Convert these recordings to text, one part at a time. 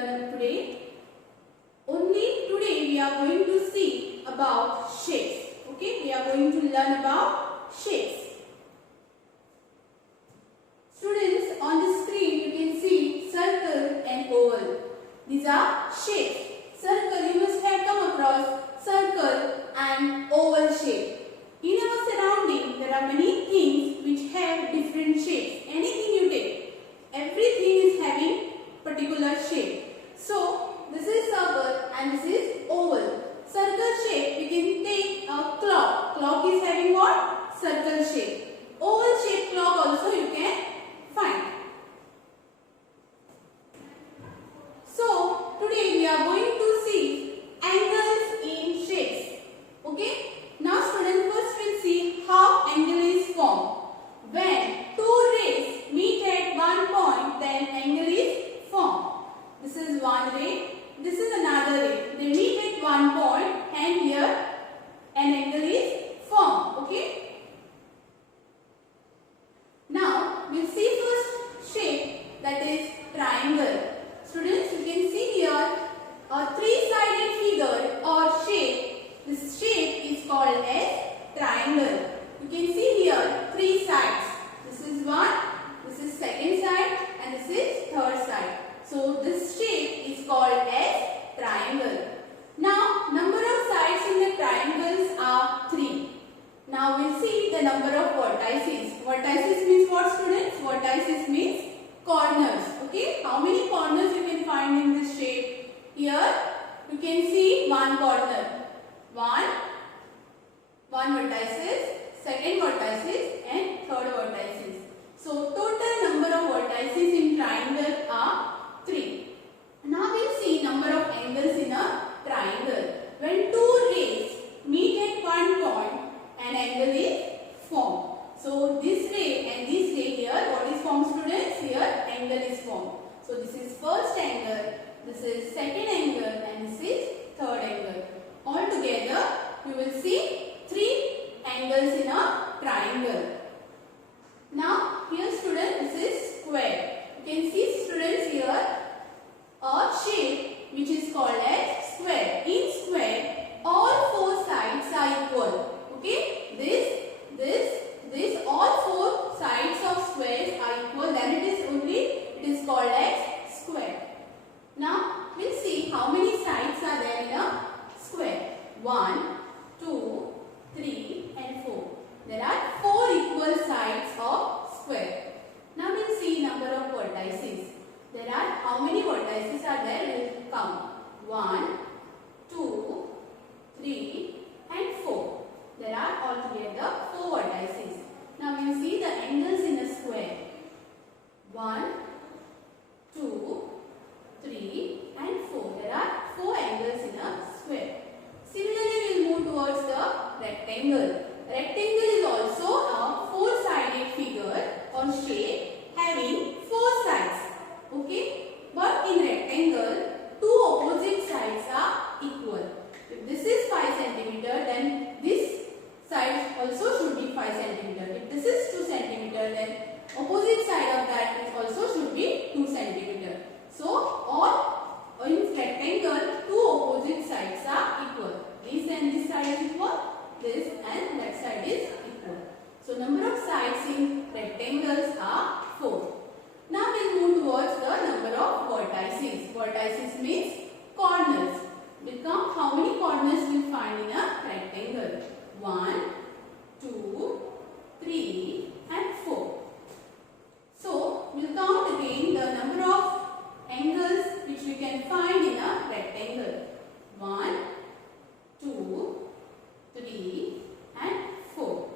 learn today? Only today we are going to see about shapes. Okay, we are going to learn about shapes. Students, on the screen you can see circle and oval. These are shapes. Circle, you must have come across circle and oval shape. In our surrounding, there are many things which have different shapes. Anything you take, everything is having particular shape. So, this is circle and this is oval. Circle shape, we can take a clock. Clock is having what? Circle shape. Oval shape clock also you can find. So, today we are going to see angles in shapes. Okay? Now students, first we'll see how angle is formed. When two rays meet at one point, then angle is formed. This is one ray, this is another ray. They meet at one point and here an angle is formed. Okay? Now we'll see first shape, that is triangle. Students, you can see here a three-sided figure or shape. This shape is called as triangle. You can see here three sides. This is one, this is second side and this is third side. So this shape is called as triangle. Now number of sides in the triangles are 3. Now we'll see the number of vertices. Vertices means what, students? Vertices means corners. Okay, how many corners you can find in this shape? Here you can see one corner. One vertices, second vertices and third vertices. So total number of vertices in triangle are 3. Now we'll see number of angles in a triangle. When two rays meet at one point, an angle is formed. So this ray and this ray here, what is formed, students? Here angle is formed. So this is first angle, this is second angle and this is third angle. All together you will see 3 angles in a triangle. Now here students, this is square. You can see students here a shape which is called as square. In square, all 4 sides are equal. Okay, this, all 4 sides of squares are equal. Then it is called as square. Now we'll see how many sides are there in a square. 1, 2, 3 and 4. There are 4 equal sides of square. Now we'll see number of vertices. There are how many vertices are there? We'll count. 1, 2, 3 and 4. There are altogether 4 vertices. Now we'll see the angles in a square. 1, 2, 3 and 4. There are 4 angles in a square. Similarly, we'll move towards the rectangle. Rectangle is also a 4-sided figure or shape having 4 sides. Okay? But in rectangle, 2 opposite sides are equal. If this is 5 cm, then this side also should be 5 cm. If this is 2 cm, then opposite side of that is also should be 2 cm. So, all in rectangle, 2 opposite sides are equal. This and this side is equal. This and that side is equal. So, number of sides in rectangles are 4. Now, we'll move towards the number of vertices. Vertices means corners. We'll count how many corners we'll find in a rectangle. 1, 2, 3 and 4. So, we'll count again the number of angles which we can find in a rectangle. 1, 2, 3 and 4.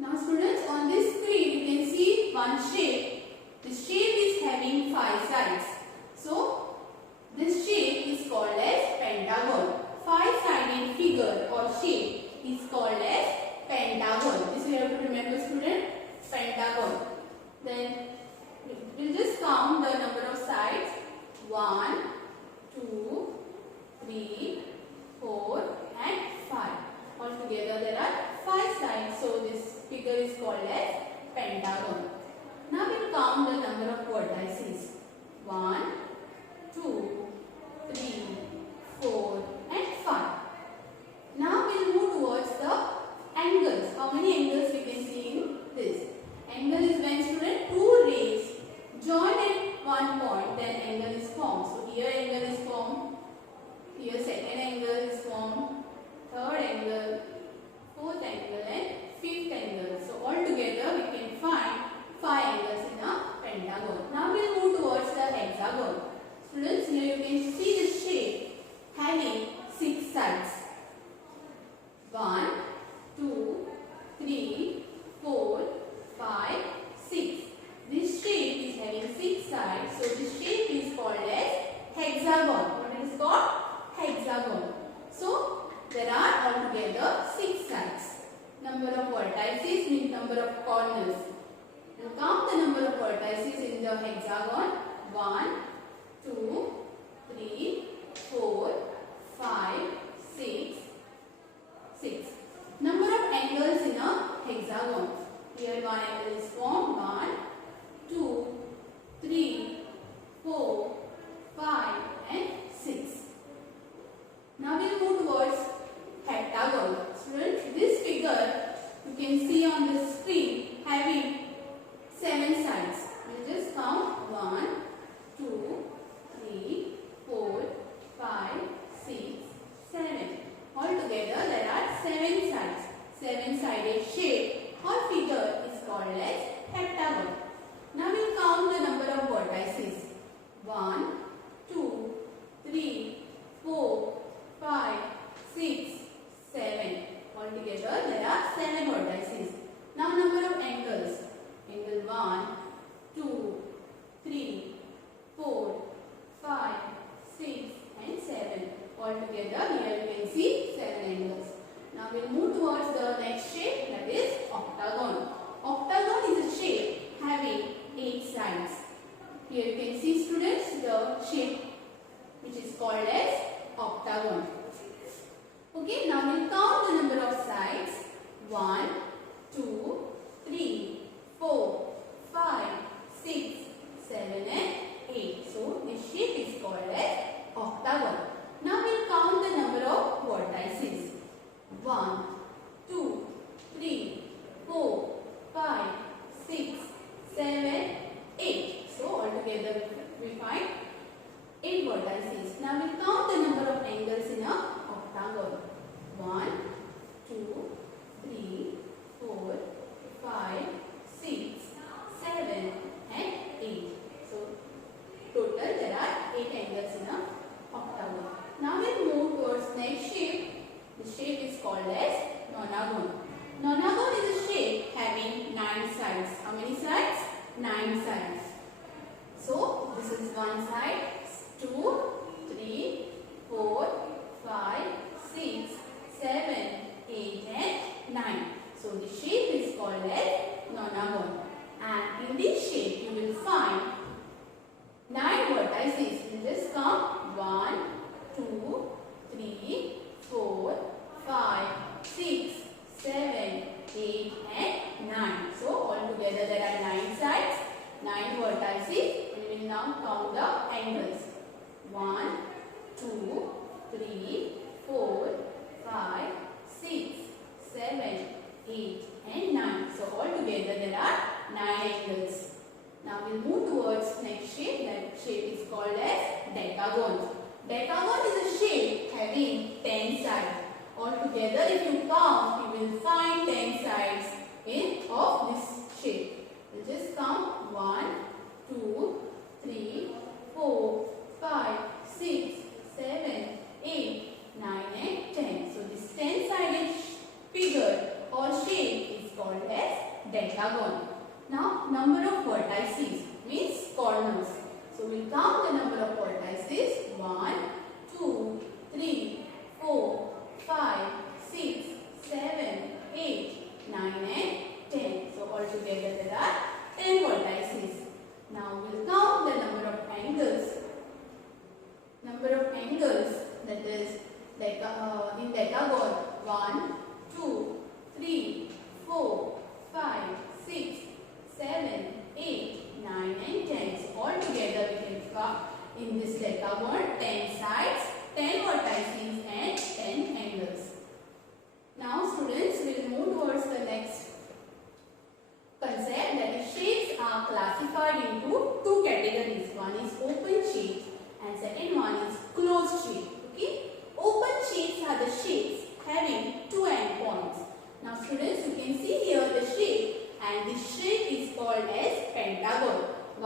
Now students, on this screen you can see one shape. This shape is having 5 sides. So this shape is called as pentagon. 5-sided figure or shape is called as pentagon. This you have to remember, student. Pentagon. Then we'll just count the number of sides. 1, 2, 3, 4 and 5. Altogether there are 5 sides. So this figure is called as pentagon. Now we'll count the number of vertices. hexagon. Students, here you can see the shape having 6 sides. 1, 2, 3, 4, 5, 6. This shape is having 6 sides. So this shape is called as hexagon. What it is called? Hexagon. So there are altogether 6 sides. Number of vertices means number of corners. And count the number of vertices in the hexagon. 1, 2, 3, 4, 5, 6, 6. Number of angles in a hexagon. Here one angle is formed. 1, 2, 3, 4, 5 and 6. Now we will move towards hectagon. Students, this figure you can see on the screen having 7 sides. We just count 1, 2, 3, 4, 5, 6, 7. Altogether there are 7 sides. 7-sided shape or figure is called as hectagon. Now we will count the number of vertices. 1, 2, 3, 4, 5, 6, 7. Altogether there are 7 vertices. Now number of angles. Angle 1, 2, 3, 4, 5, 6 and 7. Altogether here you can see 7 angles. Now we will move towards the next shape, that is octagon. Octagon is a shape having 8 sides. Here you can see, students, the shape which is called as octagon. Okay, now we will count the number of sides. 1, 2, 3, 4, 5, 6, 7 and 8. So this shape is called as octagon. Now we will count the number of vertices. 1, 2, 3, 4, 5, 6, 7, 8. So altogether we find 8 vertices. Now we count the number of angles in a octagon. 1, 2, 3, 4, 5, 6, 7 and 8. So total there are 8 angles in a octagon. Now we move towards next shape. The shape is called as nonagon. Nonagon is a shape having 9 sides. How many sides? 9 sides. So this is one side. 2, 3, 4, 5, 6, 7, 8 and 9. So the shape is called as nonagon. And in this shape you will find 9 vertices. You just count 1, 2, 3, 4, 5, 6, 7, 8 and 9. So altogether there are 9 sides, 9 vertices. We will now count the angles. 1, 2, 3, 4, 5, 6, 7, 8 and 9. So altogether there are 9 angles. Now we will move towards next shape. That shape is called as decagon. Decagon is a shape having 10 sides. Altogether if you count, you will find 10 sides of this shape. You just count 1, 2, 3, 4, 5, 6, 7, 8, 9 and 10. So this 10-sided figure or shape is called as decagon. Now number of vertices means corners. So we will count the number of vertices. 1, 2, 3, 4, 5, 6, 7, 8, 9 and 10. So altogether there are 10 vertices. Now we will count the number of angles. Number of angles, that is in decagon. 1, 2, 3, 4, 5, 6, 7, 8, 9 and 10. So altogether we can count in this decagon 10 sides, 10 vertices and 10 angles. Now students, we will move towards the next concept, that is shapes are classified into 2 categories. One is open shape and second one is closed shape. Okay? Open shapes are the shapes having 2 endpoints. Now students, you can see here the shape, and this shape is called as pentagon.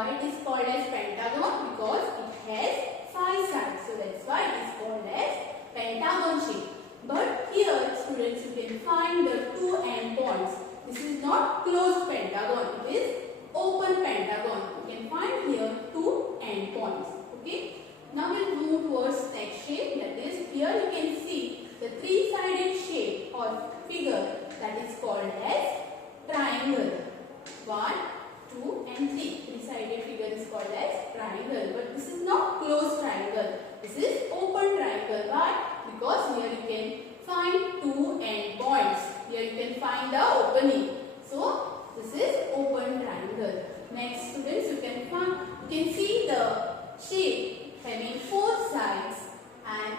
Why it is called as pentagon? Because it has 5 sides. So that's why it is called as pentagon shape. But here students, you can find the 2 endpoints. This is not closed pentagon, it is open pentagon. You can find here 2 endpoints. Okay. Now we'll move towards next shape. That is, here you can see the 3-sided shape or figure that is called as triangle. 1, 2 and 3. 3-sided figure is called as triangle. But this is not closed triangle. This is open triangle. Why? Because here you can find 2 endpoints. Here you can find the opening. So this is open triangle. Next students, you can see the shape having 4 sides, and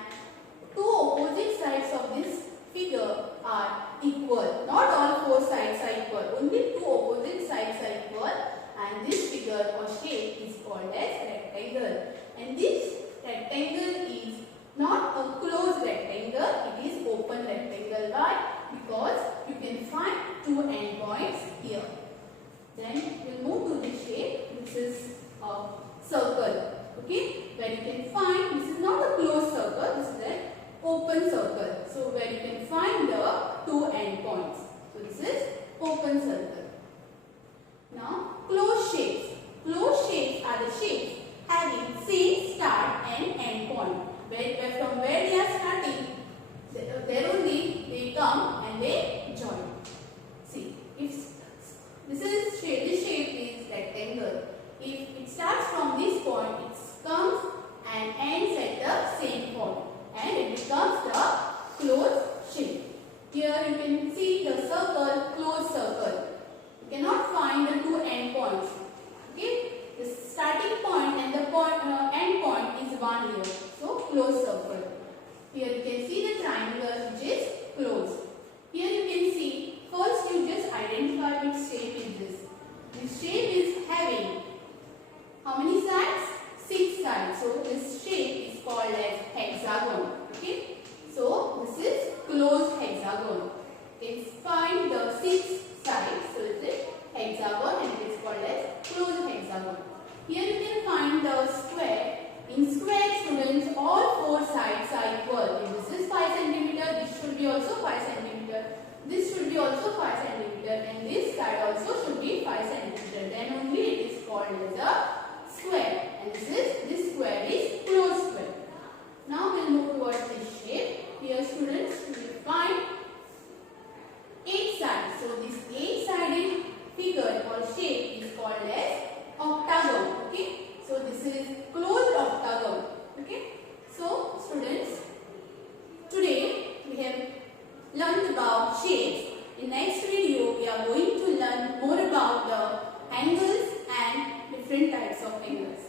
2 opposite sides of this figure are equal. Not all 4 sides are equal. Only 2 opposite sides are equal, and this figure or shape is called as rectangle. And this rectangle is not a closed rectangle, it is open rectangle. Why? Because you can find 2 endpoints here. Then we'll move to this shape. This is a circle. Okay, where you can find, this is not a closed circle, this is an open circle. So where you can find the 2 endpoints. So this is open circle. Now closed shapes. Closed shapes are the shapes having same start and end point. From where they are starting, there only they come and they join. See, if this shape is rectangle. If it starts from this point, it comes and ends at the same point, and it becomes the closed shape. Here you can see the circle, closed circle. You cannot find the 2 end points. Okay, the starting point and the end point is 1 here. So closed circle. Here you can see the triangle which is closed. Here you can see, first you just identify which shape is this. This shape is having how many sides? 6 sides. So this shape is called as hexagon. Okay. So this is closed hexagon. Let's find the 6 sides. So it is hexagon and it is called as closed hexagon. Here you can find the square. In square students, all 4 sides are equal. If this is 5 cm, this should be also 5 cm. This should be also 5 cm, and this side also should be 5 cm. Then only it is called as a square. And this square is closed square. Now we'll move towards this shape. Here students, you will find 8 sides. So this 8-sided figure or shape is called as octagon. Okay. So this is closed octagon. Okay. So students, today we have learned about shapes. In next video, we are going to learn more about the angles and different types of angles.